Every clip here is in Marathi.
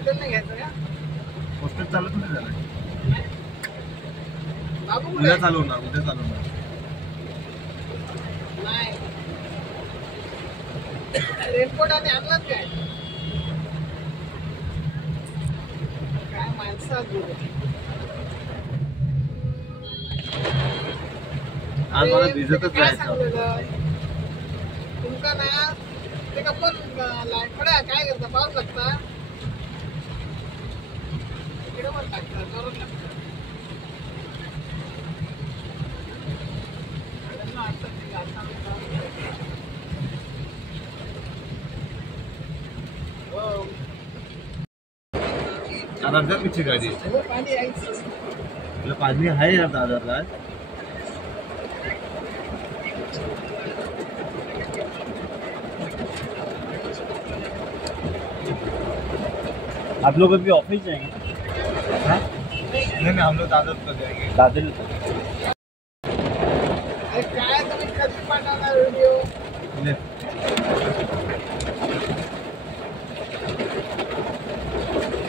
हॉस्टेल नाही घ्यायचं का? हॉस्टेल चालत नाही झालं. बाबू कुठे उद्या आहे? चालवणार, उद्या चालवणार. नाही. रेनकोट आणि आणलाच काय? काय माणसं आहेत बघ. आज मला अरे, भिजतच काय जायचं. सांगलेलं? तुमका ना ते का पण लाकडा काय करता पाऊस लागता इकडे पण लागतं जोरात लागतं. गाड्यांना अडचण नाही, गाड्यांना हो. दादा पीछे गाडी हो, पाणी यायचं. तुला पाणी आहे यार दादाला. आप लोग अभी ऑफिस जाएंगे? हाँ? नहीं हम लोग दादर पर जाएंगे. दादर अरे काय तुम्ही कधी पाठवणार व्हिडिओ?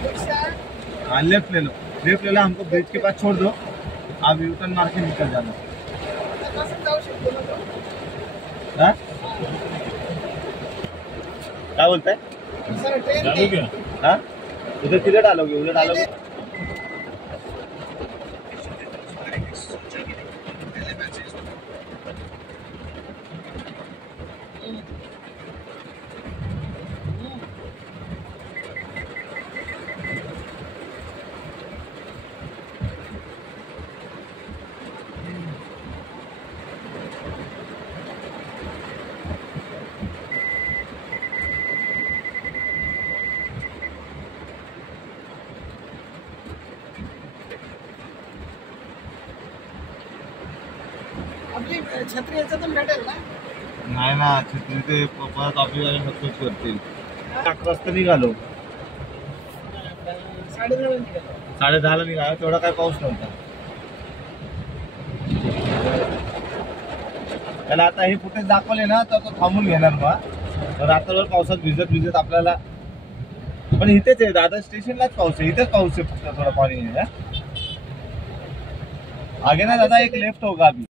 रिक्षा? हाँ लेफ्ट ले लो. लेफ्ट ले लो, हमको ब्रिज के पास छोड़ दो. आप यू टर्न मार के निकल जाना. आता कसं जाऊ शकतो ना तो? हाँ? क्या बोलता है? सर ट्रेन नाही. हाँ? उधर किधर डालोगे? उधर डालोगे? आपली छत्री याचं पण भेटेल ना? नाही ना, छत्री ते परत आपल्याला नक्कीच करतील. 8 वाजता निघालो. 10:30 निघालो. 10:30 निघालो, तेवढा काय पाऊस नव्हता. त्याला आता हे फुटेज दाखवले ना तर तो थांबून घेणार बा. रात्रभर पावसात भिजत भिजत आपल्याला. पण इथेच आहे दादर स्टेशनलाच पाऊस आहे. इथेच पाऊस आहे, फक्त थोडा पाणी आहे. आगे ना दादा एक लेफ्ट होगा अभी.